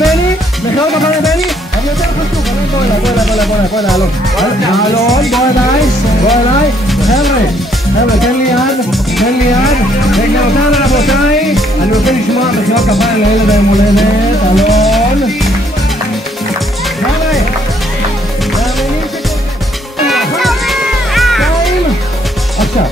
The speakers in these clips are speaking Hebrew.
לבני, מחיאות כפיים לבני, אני יותר חשוב, בוא אליי, אלון, בוא אליי, חבר'ה, תן לי יד, וכאותן רבותיי, אני רוצה לשמוע מחיאות כפיים לילד היום הולדת, אלון. חבר'ה, מאמינים שתיים, עכשיו.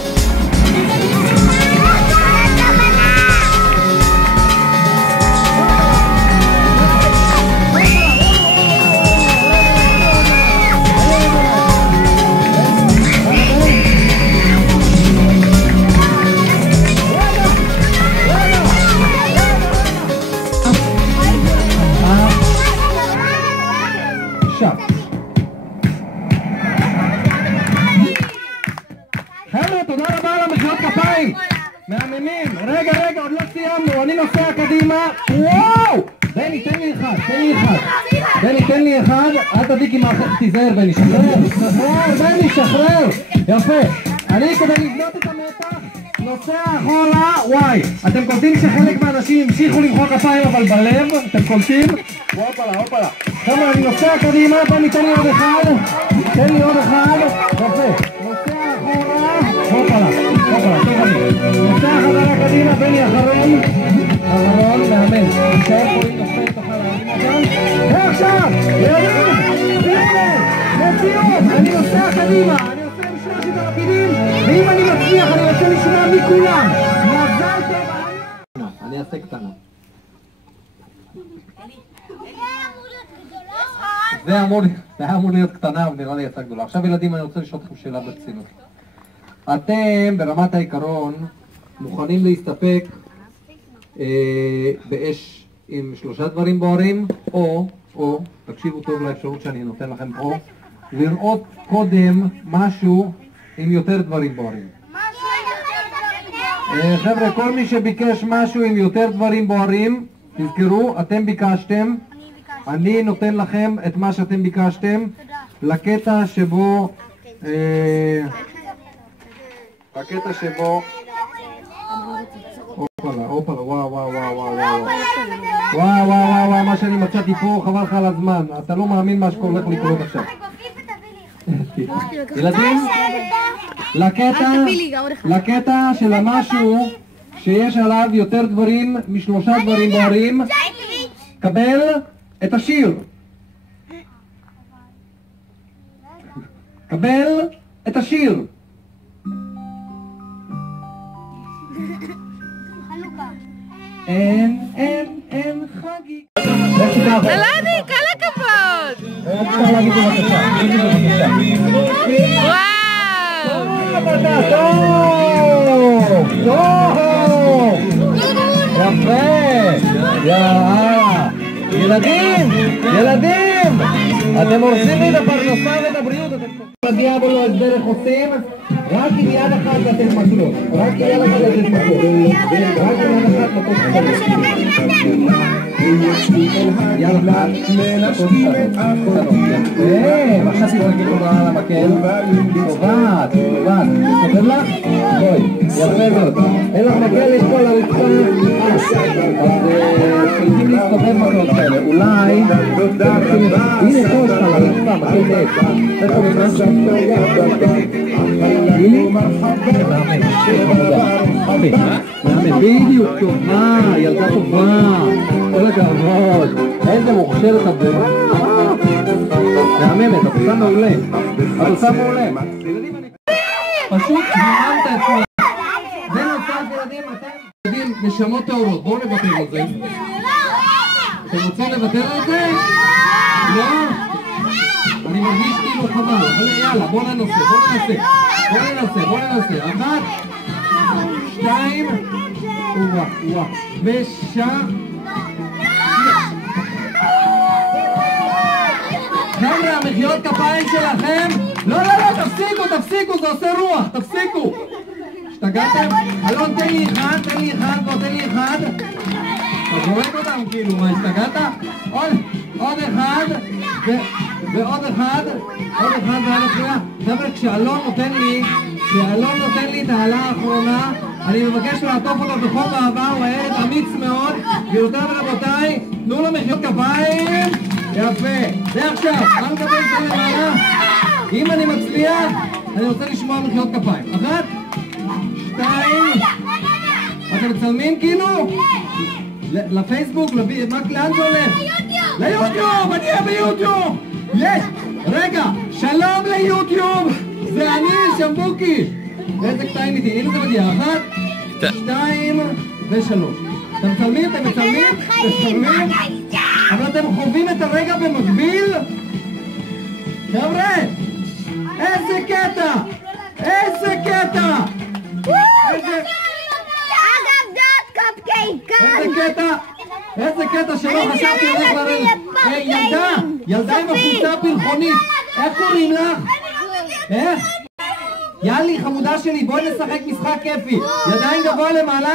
חבר'ה, תודה רבה על המחיאות כפיים. מאמינים, רגע, עוד לא סיימנו, אני נוסע קדימה. וואו! בני, תן לי אחד. אל תדיק עם האחר, תיזהר בני, שחרר. יפה. אני כדי לבנות את המתח נוסע אחורה. וואי, אתם קולטים שחלק מהאנשים המשיכו למחוא כפיים אבל בלב? אתם קולטים? הופלה. חבר'ה, אני נוסע קדימה, בני, תן לי עוד אחד. יפה. נוסע אחורה. הופלה, נוסע חזרה קדימה, בני אחרון, מאמן, נשאר פה אם נופל תוכל להבין אותם. ועכשיו, מציאות, אני נוסע קדימה, אני עושה משלושת הרפידים, ואם אני מצליח אני רוצה לשמוע מכולם. מזל טוב. אני אעשה קטנה. זה היה אמור להיות קטנה, אבל נראה לי יצאה גדולה. עכשיו ילדים, אני רוצה לשאול אתכם שאלה ברצינות. אתם ברמת העיקרון מוכנים להסתפק באש עם 3 דברים בוערים, או תקשיבו טוב לאפשרות שאני נותן לכם פה, לראות קודם משהו עם יותר דברים בוערים. חבר'ה, כל מי שביקש משהו עם יותר דברים בוערים, תזכרו, אתם ביקשתם, אני נותן לכם את מה שאתם ביקשתם לקטע שבו הופלה, וואו, מה שאני מצאתי פה, חבל לך על הזמן, אתה לא מאמין מה שהולך לקרות עכשיו. ילדים, לקטע של המשהו שיש עליו יותר דברים מ3 דברים בוערים, קבל את השיר. אין חגי. אלוני, כל הכבוד! אפשר להגיד בבקשה. וואו! טוב! יפה! ילדים! אתם הורסים לי את הפרנסה ואת הבריאות, אתם בדיאבולו אז דרך עושים רק עם יד אחת לתת מקלות, רק עם יד אחת לתת מקלות, יד אחת עכשיו תתרגיל תודה על המקל, טובת, סופר לך? בואי, יפה מאוד, אין לך מקל לשקול על הרצפה, אז צריכים להסתובב מקלות כאלה, אולי, הנה פה יש לך על הרצפה, מקל מעץ, איפה נכנס? בדיוק, טובה, ילדה טובה, כל הכבוד, איזה מוכשרת את זה, מהממת, את עושה מעולה, פשוט זמנת את כולם, זה נוסף ילדים, אתם ילדים נשמות טהורות, בואו נוותר על זה, אתם רוצים לוותר על זה? לא? אני מרגיש כאילו חבל, אבל יאללה, בוא ננסה, 1, 2, חבר'ה, המחיאות כפיים שלכם, לא, תפסיקו, זה עושה רוח, תפסיקו. השתגעתם? אלון, תן לי אחד, אתה זורק אותם כאילו, מה, השתגעת? עוד אחד, ועוד אחד, חבר'ה, כשאלון נותן לי את העלה האחרונה, אני מבקש לעטוף אותו בחום אהבה, הוא הילד אמיץ מאוד. גבירותיי ורבותיי, תנו לו מחיאות כפיים. יפה. זה עכשיו, מה נקבל את זה למעלה? אם אני מצליח, אני רוצה לשמוע מחיאות כפיים. 1, 2, אתם מצלמים כאילו? לפייסבוק, לאן זה הולך? ליוטיוב! אני אהיה ביוטיוב! יש! רגע, שלום ליוטיוב! זה אני, שמבוקי! איזה קטעים איתי, הנה זה מגיע, 1, 2 ו3. אתם מצלמים? אתם מצלמים? מצלמים? אבל אתם חווים את הרגע במקביל? חבר'ה! איזה קטע! איזה קטע! איזה קטע שלא חשבתי עליך לרדת. ילדה עם החולצה הפרחונית, איך קוראים לך? איך? יאללה חמודה שלי, בואי נשחק משחק כיפי. ידיים גבוה למעלה.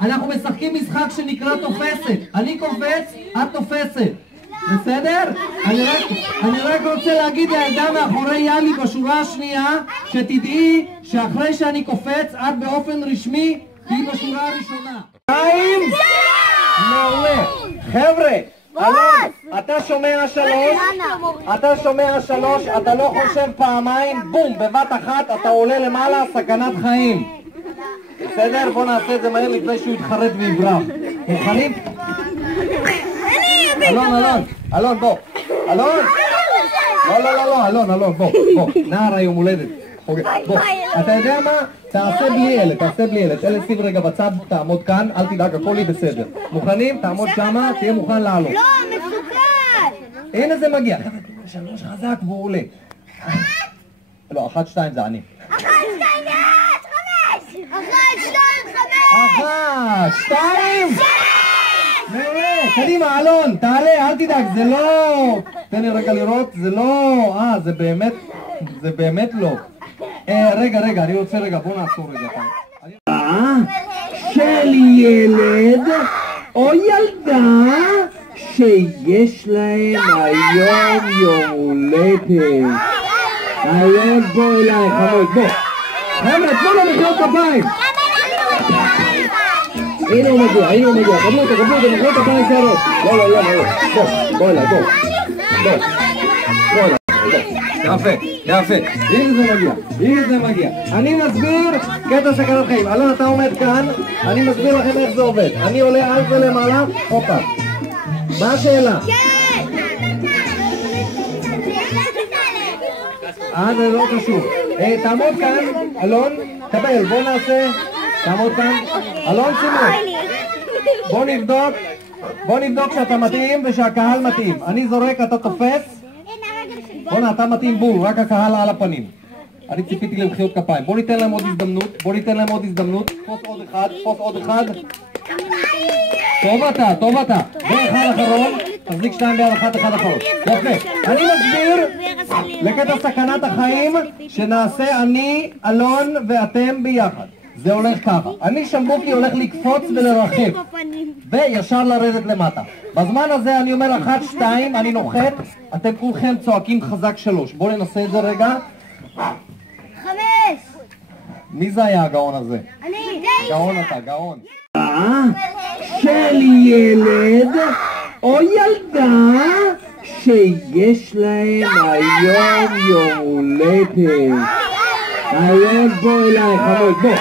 אנחנו משחקים משחק שנקרא תופסת. אני קופץ, את תופסת. בסדר? אני רק רוצה להגיד לילדה מאחורי יאלי בשורה השנייה, שתדעי שאחרי שאני קופץ, את באופן רשמי תהיי בשורה הראשונה. מעולה. חבר'ה, אלון, אתה שומע שלוש, אתה לא חושב פעמיים, בום, בבת אחת אתה עולה למעלה, סכנת חיים. בסדר? בוא נעשה את זה מהר לפני שהוא יתחרט ויברח. מוכנים? אלון, בוא. אלון, בוא. נער היום הולדת. בוא, אתה יודע מה? תעשה בלי אלה. אלה שים רגע בצד, תעמוד כאן, אל תדאג, הכל יהיה בסדר. מוכנים? תעמוד שמה, תהיה מוכן לעלות. לא, מסוכן! הנה זה מגיע. 3 חזק והוא עולה. לא, 1, 2 זה אני. 1, 2, 5! 1, 2, 5! 1, 2! מעולה, קדימה, אלון, תעלה, אל תדאג, זה לא... תן לי רגע לראות, זה לא... זה באמת לא. רגע, אני רוצה רגע, בוא נעצור רגע. של ילד או ילדה שיש להם היום יום הולדת. אלון, בוא אליי, חמוד, בוא. חבר'ה, תנו לו מחיאות כפיים. הנה הוא מגיע, קבלו אותו, מחיאות כפיים שערות. לא, בוא אליי, בוא. יפה, הנה זה מגיע. אני מסביר קטע סכנת חיים. אלון, אתה עומד כאן, אני מסביר לכם איך זה עובד. אני עולה על זה למעלה, הופה. מה השאלה? זה לא קשור. תעמוד כאן, אלון, קבל, בוא נעשה, תעמוד כאן. אלון, שימו. בוא נבדוק שאתה מתאים ושהקהל מתאים. אני זורק, אתה תופס. בוא'נה, אתה מתאים בול, רק הקהל על הפנים. אני ציפיתי למחיאות כפיים. בוא ניתן להם עוד הזדמנות. תפוס עוד אחד. טוב אתה. ואחד אחרון. תחזיק 2 ביד, 1 אחרון. יפה. אני מסביר לקטע סכנת החיים שנעשה אני, אלון ואתם ביחד. זה הולך ככה. אני שמבוקי הולך לקפוץ ולרחב. וישר לרדת למטה. בזמן הזה אני אומר 1, 2, אני נוחת. אתם כולכם צועקים חזק 3. בואו ננסה את זה רגע. 5! מי זה היה הגאון הזה? אני! גאון אתה, גאון. של ילד או ילדה שיש להם היום יום הולדת. אלון, בוא אליי, חמוד, בוא.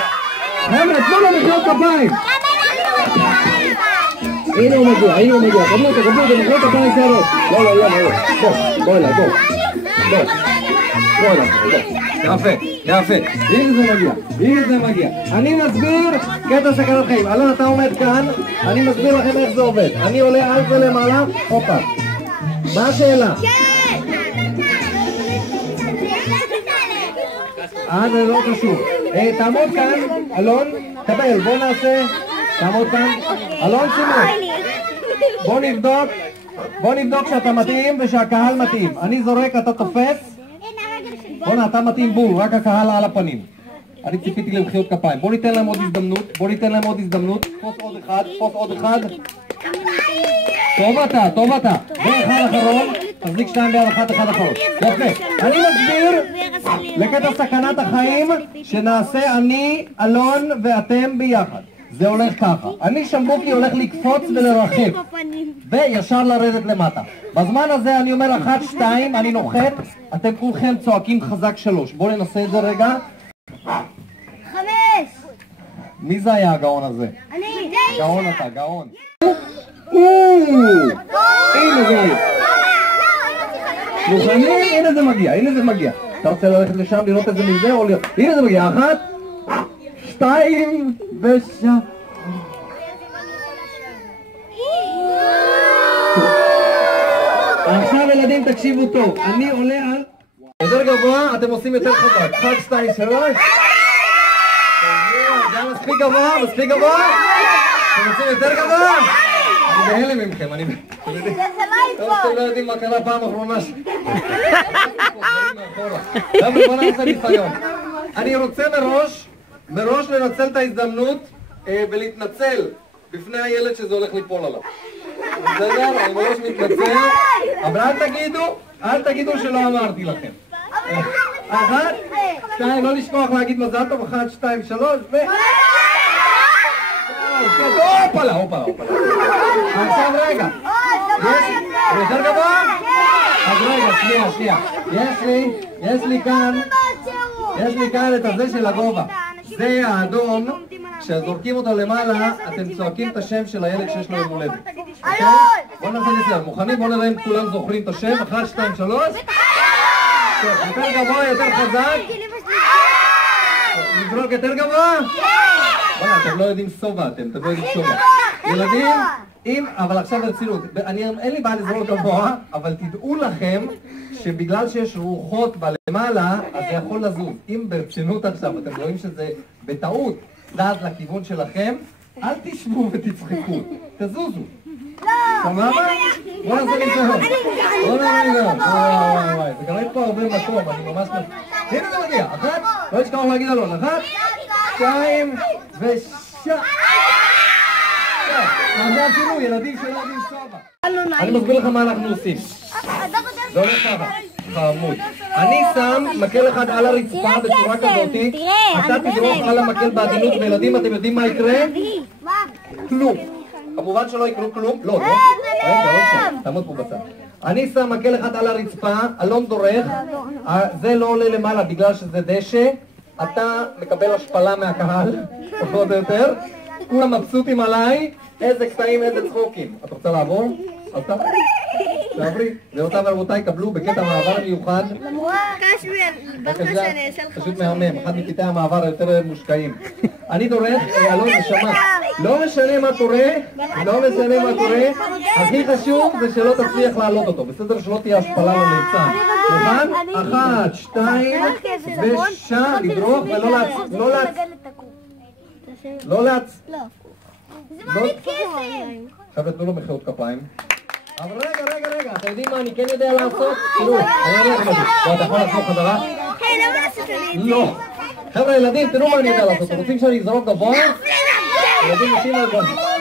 חבר'ה, תנו לו מחיאות כפיים. הנה הוא מגיע, קבלו אותו, מחיאות כפיים שערות. לא, בוא אליי, יפה. הנה זה מגיע. אני מסביר קטע סכנת חיים. אלון, אתה עומד כאן, אני מסביר לכם איך זה עובד. אני עולה על זה למעלה, הופה. מה השאלה? זה לא קשור. תעמוד כאן, אלון, קבל, בוא נעשה, תעמוד כאן. אלון, שימו. בוא נבדוק שאתה מתאים ושהקהל מתאים. אני זורק, אתה תופס. בוא'נה, אתה מתאים בול, רק הקהל על הפנים. אני ציפיתי למחיאות כפיים. בוא ניתן להם עוד הזדמנות. תפוס עוד אחד. טוב אתה. ואחד אחרון. תחזיק שתיים ביד אחת, אחד אחרון. יפה. אני מסביר לקטע סכנת החיים שנעשה אני, אלון ואתם ביחד. זה הולך ככה. אני שמבוקי הולך לקפוץ ולרחב. וישר לרדת למטה. בזמן הזה אני אומר 1, 2, אני נוחת. אתם כולכם צועקים חזק 3. בואו ננסה את זה רגע. 5. מי זה היה הגאון הזה? אני. גאון אתה, גאון. הנה זה. מוכנים? הנה זה מגיע, הנה זה מגיע. אתה רוצה ללכת לשם לראות את זה מזה או לראות? הנה זה מגיע, 1, 2 ושם. עכשיו ילדים תקשיבו טוב, אני עולה על... יותר גבוה, אתם עושים יותר חזק. 1, 2, 3. זה מספיק גבוה, מספיק גבוה. אתם רוצים יותר גבוה? אני בהלם ממכם, אני... טוב שאתם לא יודעים מה קרה פעם אחרונה ש... בוא נעשה ניסיון. אני רוצה מראש לנצל את ההזדמנות ולהתנצל בפני הילד שזה הולך ליפול עליו. בסדר? אני מראש מתנצל, אבל אל תגידו שלא אמרתי לכם. 1, 2, לא לשכוח להגיד מזל טוב, 1, 2, 3 ו... הופלה. עכשיו רגע. יותר גבוה? אז רגע, שנייה. יש לי כאן את הזה של הגובה. זה האדום, כשזורקים אותו למעלה, אתם צועקים את השם של הילד שיש לו יום הולדת. אוקיי? בואו נעשה ניסיון. מוכנים? בואו נראה אם כולם זוכרים את השם. 1, 2, 3. יותר גבוה, יותר חזק. נזרוק יותר גבוה? וואלה, אתם לא יודעים סובה, אתם לא יודעים סובה. ילדים, אבל עכשיו ברצינות, אין לי בעיה לזרוק גבוה, אבל תדעו לכם שבגלל שיש רוחות בלמעלה, אז זה יכול לזוז. אם ברצינות עכשיו, אתם רואים שזה בטעות זז לכיוון שלכם, אל תשבו ותצחקו, תזוזו. סבבה? בוא נעשה ניסיון. וואי, זה קרה פה הרבה מקום, אני ממש... הנה זה מגיע, 1, לא ישכחו להגיד אלון, 1, 2 ושם. זה אפילו ילדים שלא יודעים סובה. אני מסביר לך מה אנחנו עושים. זה הולך ככה, חמוד. אני שם מקל אחד על הרצפה בצורה כזאת, אתה תדרוך על המקל בעדינות, וילדים אתם יודעים מה יקרה? כלום. כמובן שלא יקרו כלום, לא, רגע, תעמוד פה בצד. אני שם מקל אחד על הרצפה, אלון דורך, זה לא עולה למעלה בגלל שזה דשא, אתה מקבל השפלה מהקהל, פחות או יותר, כולם מבסוטים עליי, איזה קטעים, איזה צחוקים. את רוצה לעבור? אז תעברי. ואותם רבותיי קבלו בקטע מעבר מיוחד. פשוט מהמם, אחד מקטעי המעבר היותר מושקעים. אני דורך, אלון נשמה, לא משנה מה קורה, הכי חשוב זה שלא תצליח להעלות אותו, בסדר? שלא תהיה השפלה לליצן. מוכן? 1, 2 ושם, לדרוך ולא להצ... זה מעניק כסף. חבר'ה, תנו לו מחיאות כפיים. אבל רגע, אתם יודעים מה אני כן יודע לעשות? תראו, אני אומר לכם את זה. אתה יכול לחזור חזרה? כן, למה לעשות לי את זה? לא. חבר'ה, ילדים, תראו מה אני יודע לעשות. אתם רוצים שאני אזרוק גבוה? ילדים, נשים על גבוה.